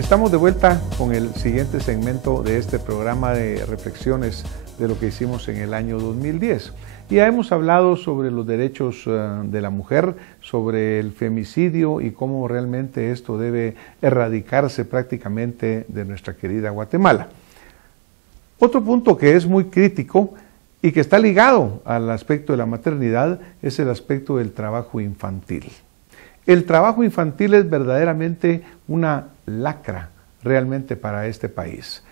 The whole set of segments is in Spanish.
Estamos de vuelta con el siguiente segmento de este programa de reflexiones de lo que hicimos en el año 2010. Ya hemos hablado sobre los derechos de la mujer, sobre el femicidio y cómo realmente esto debe erradicarse prácticamente de nuestra querida Guatemala. Otro punto que es muy crítico y que está ligado al aspecto de la maternidad es el aspecto del trabajo infantil. El trabajo infantil es verdaderamente una lacra realmente para este país.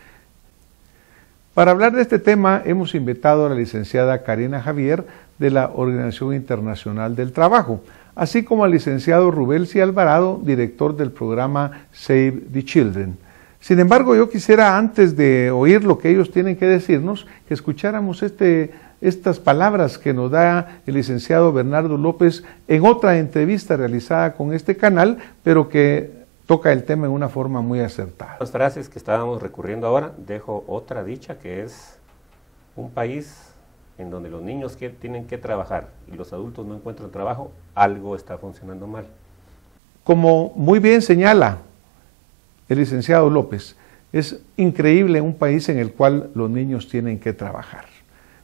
Para hablar de este tema hemos invitado a la licenciada Karina Javier de la Organización Internacional del Trabajo, así como al licenciado Rubelsi Alvarado, director del programa Save the Children. Sin embargo, yo quisiera, antes de oír lo que ellos tienen que decirnos, que escucháramos estas palabras que nos da el licenciado Bernardo López en otra entrevista realizada con este canal, pero que toca el tema en una forma muy acertada. Las frases que estábamos recurriendo ahora, dejo otra dicha, que es un país en donde los niños tienen que trabajar y los adultos no encuentran trabajo, algo está funcionando mal. Como muy bien señala el licenciado López, es increíble un país en el cual los niños tienen que trabajar.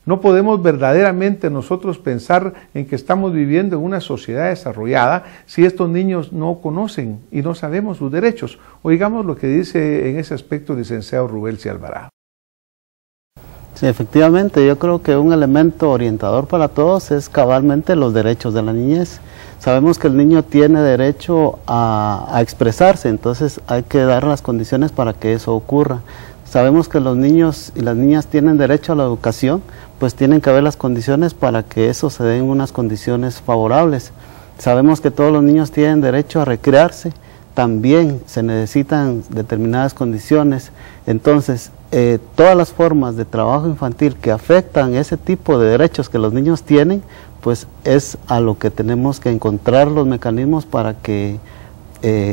No podemos verdaderamente nosotros pensar en que estamos viviendo en una sociedad desarrollada si estos niños no conocen y no sabemos sus derechos. Oigamos lo que dice en ese aspecto el licenciado Rubelsi Alvarado. Sí, efectivamente, yo creo que un elemento orientador para todos es cabalmente los derechos de la niñez. Sabemos que el niño tiene derecho a expresarse, entonces hay que dar las condiciones para que eso ocurra. Sabemos que los niños y las niñas tienen derecho a la educación, pues tienen que haber las condiciones para que eso se den unas condiciones favorables. Sabemos que todos los niños tienen derecho a recrearse, también se necesitan determinadas condiciones. Entonces, todas las formas de trabajo infantil que afectan ese tipo de derechos que los niños tienen, pues es a lo que tenemos que encontrar los mecanismos para que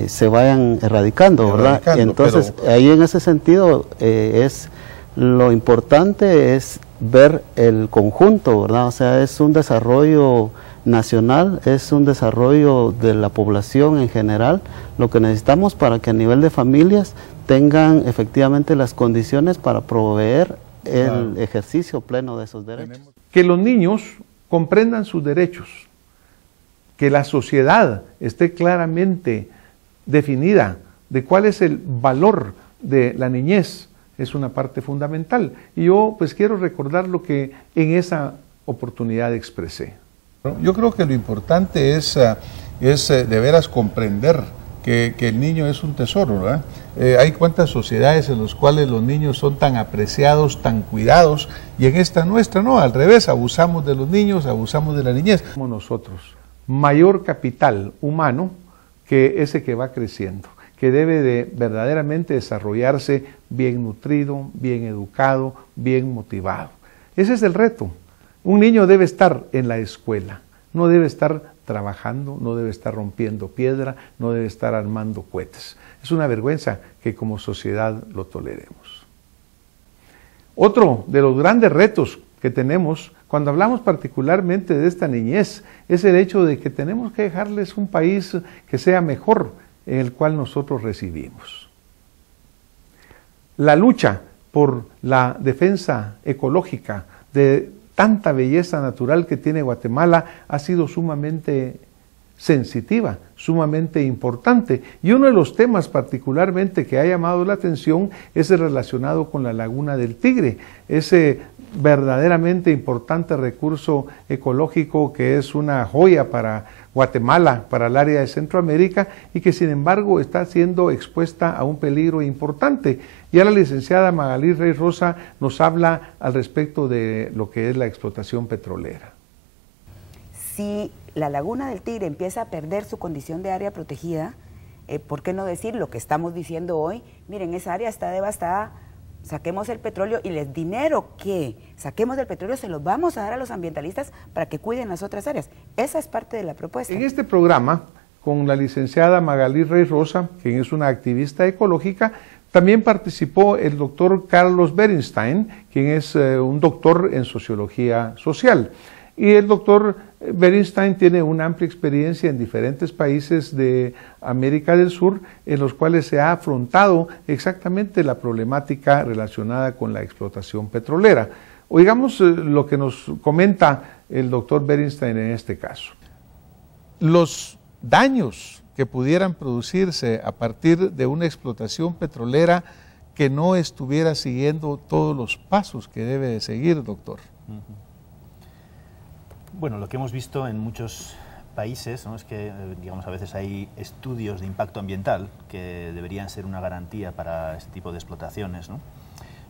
se vayan erradicando, ¿verdad? Entonces, ahí en ese sentido, lo importante es ver el conjunto, ¿verdad? O sea, es un desarrollo nacional, es un desarrollo de la población en general, lo que necesitamos para que a nivel de familias tengan efectivamente las condiciones para proveer el ejercicio pleno de esos derechos. Que los niños comprendan sus derechos, que la sociedad esté claramente definida de cuál es el valor de la niñez, es una parte fundamental. Y yo pues quiero recordar lo que en esa oportunidad expresé. Yo creo que lo importante es de veras comprender que el niño es un tesoro, ¿verdad? Hay cuantas sociedades en las cuales los niños son tan apreciados, tan cuidados, y en esta nuestra no, al revés, abusamos de los niños, abusamos de la niñez. Como nosotros, mayor capital humano que ese que va creciendo, que debe de verdaderamente desarrollarse bien nutrido, bien educado, bien motivado. Ese es el reto. Un niño debe estar en la escuela, no debe estar trabajando, no debe estar rompiendo piedra, no debe estar armando cohetes. Es una vergüenza que como sociedad lo toleremos. Otro de los grandes retos que tenemos cuando hablamos particularmente de esta niñez es el hecho de que tenemos que dejarles un país que sea mejor en el cual nosotros recibimos. La lucha por la defensa ecológica de tanta belleza natural que tiene Guatemala ha sido sumamente sensitiva, sumamente importante. Y uno de los temas particularmente que ha llamado la atención es el relacionado con la Laguna del Tigre, ese verdaderamente importante recurso ecológico que es una joya para Guatemala, para el área de Centroamérica, y que sin embargo está siendo expuesta a un peligro importante. Ya la licenciada Magalí Rey Rosa nos habla al respecto de lo que es la explotación petrolera. Si la Laguna del Tigre empieza a perder su condición de área protegida, ¿por qué no decir lo que estamos diciendo hoy? Miren, esa área está devastada, saquemos el petróleo y el dinero que saquemos del petróleo se los vamos a dar a los ambientalistas para que cuiden las otras áreas. Esa es parte de la propuesta. En este programa, con la licenciada Magalí Rey Rosa, quien es una activista ecológica, también participó el doctor Carlos Berenstein, quien es un doctor en sociología social. Y el doctor Berenstein tiene una amplia experiencia en diferentes países de América del Sur en los cuales se ha afrontado exactamente la problemática relacionada con la explotación petrolera. Oigamos lo que nos comenta el doctor Berenstein en este caso. Los daños que pudieran producirse a partir de una explotación petrolera que no estuviera siguiendo todos los pasos que debe de seguir, doctor. Bueno, lo que hemos visto en muchos países, ¿no?, es que, digamos, a veces hay estudios de impacto ambiental que deberían ser una garantía para este tipo de explotaciones, ¿no?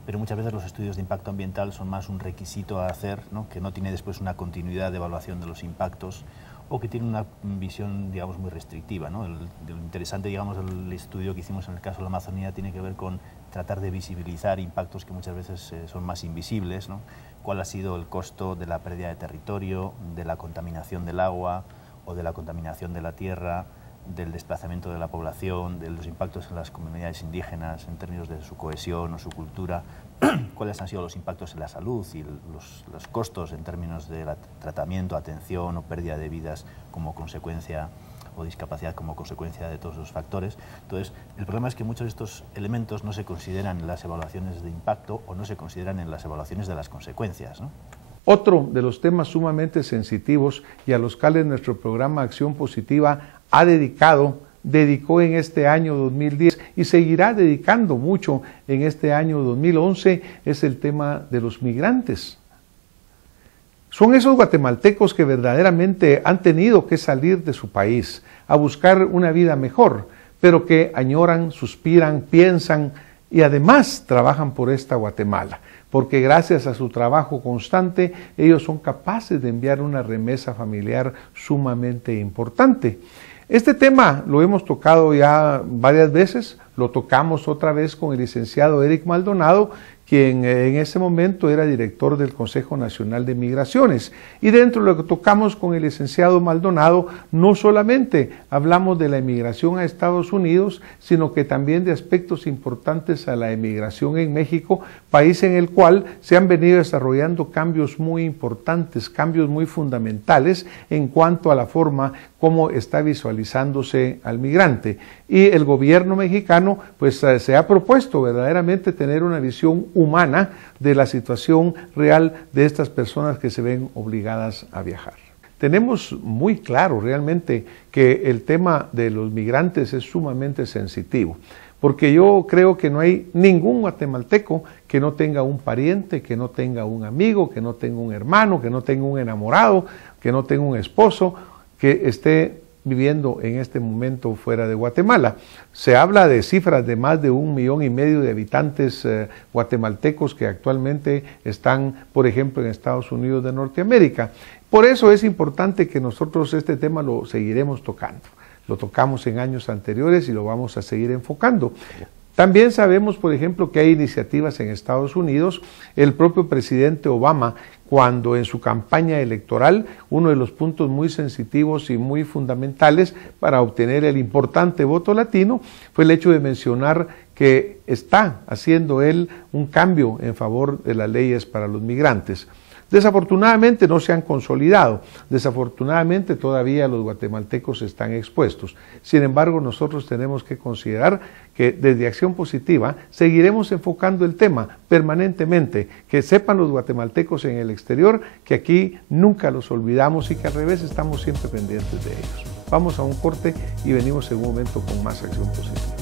Pero muchas veces los estudios de impacto ambiental son más un requisito a hacer, ¿no?, que no tiene después una continuidad de evaluación de los impactos, o que tiene una visión, digamos, muy restrictiva, ¿no? Lo interesante, digamos, del estudio que hicimos en el caso de la Amazonía tiene que ver con tratar de visibilizar impactos que muchas veces son más invisibles, ¿no? Cuál ha sido el costo de la pérdida de territorio, de la contaminación del agua o de la contaminación de la tierra, del desplazamiento de la población, de los impactos en las comunidades indígenas en términos de su cohesión o su cultura, cuáles han sido los impactos en la salud y los costos en términos de tratamiento, atención o pérdida de vidas como consecuencia, o discapacidad como consecuencia de todos esos factores. Entonces, el problema es que muchos de estos elementos no se consideran en las evaluaciones de impacto o no se consideran en las evaluaciones de las consecuencias, ¿no? Otro de los temas sumamente sensitivos y a los cuales nuestro programa Acción Positiva ha dedicó en este año 2010 y seguirá dedicando mucho en este año 2011 es el tema de los migrantes. Son esos guatemaltecos que verdaderamente han tenido que salir de su país a buscar una vida mejor, pero que añoran, suspiran, piensan y además trabajan por esta Guatemala, porque gracias a su trabajo constante ellos son capaces de enviar una remesa familiar sumamente importante. Este tema lo hemos tocado ya varias veces, lo tocamos otra vez con el licenciado Eric Maldonado, quien en ese momento era director del Consejo Nacional de Migraciones. Y dentro de lo que tocamos con el licenciado Maldonado, no solamente hablamos de la emigración a Estados Unidos, sino que también de aspectos importantes a la emigración en México, país en el cual se han venido desarrollando cambios muy importantes, cambios muy fundamentales en cuanto a la forma como está visualizándose al migrante. Y el gobierno mexicano pues se ha propuesto verdaderamente tener una visión humana de la situación real de estas personas que se ven obligadas a viajar. Tenemos muy claro realmente que el tema de los migrantes es sumamente sensitivo, porque yo creo que no hay ningún guatemalteco que no tenga un pariente, que no tenga un amigo, que no tenga un hermano, que no tenga un enamorado, que no tenga un esposo, que esté viviendo en este momento fuera de Guatemala. Se habla de cifras de más de 1,5 millones de habitantes guatemaltecos que actualmente están, por ejemplo, en Estados Unidos de Norteamérica. Por eso es importante que nosotros este tema lo seguiremos tocando. Lo tocamos en años anteriores y lo vamos a seguir enfocando. También sabemos, por ejemplo, que hay iniciativas en Estados Unidos. El propio presidente Obama, cuando en su campaña electoral, uno de los puntos muy sensitivos y muy fundamentales para obtener el importante voto latino fue el hecho de mencionar que está haciendo él un cambio en favor de las leyes para los migrantes. Desafortunadamente no se han consolidado, desafortunadamente todavía los guatemaltecos están expuestos. Sin embargo, nosotros tenemos que considerar que desde Acción Positiva seguiremos enfocando el tema permanentemente, que sepan los guatemaltecos en el exterior que aquí nunca los olvidamos y que al revés estamos siempre pendientes de ellos. Vamos a un corte y venimos en un momento con más Acción Positiva.